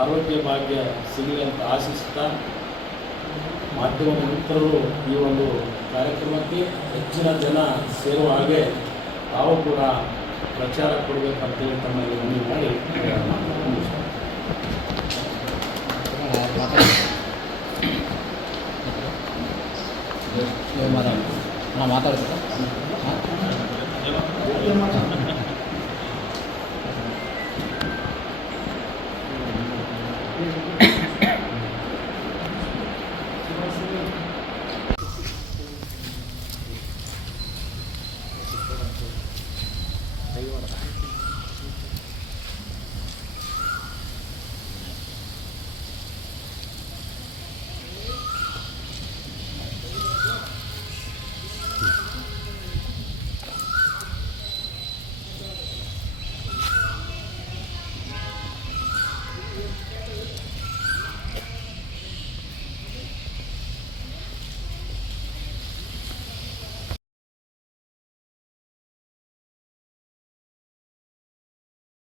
ಆರೋಗ್ಯ ಭಾಗ್ಯ ಸಿಗಲಿ ಅಂತ ಆಶಿಸ್ತಾ ಮಾಧ್ಯಮದ ಮಿತ್ರರು ಈ ಒಂದು ಕಾರ್ಯಕ್ರಮಕ್ಕೆ ಹೆಚ್ಚಿನ ಜನ ಸೇರುವ ಹಾಗೆ ತಾವು ಕೂಡ ಪ್ರಚಾರ ಕೊಡಬೇಕಂತೇಳಿ ತಮ್ಮಲ್ಲಿ ಮನವಿ ಮಾಡಿ ಮಾತಾಡ್ತೀರಾ?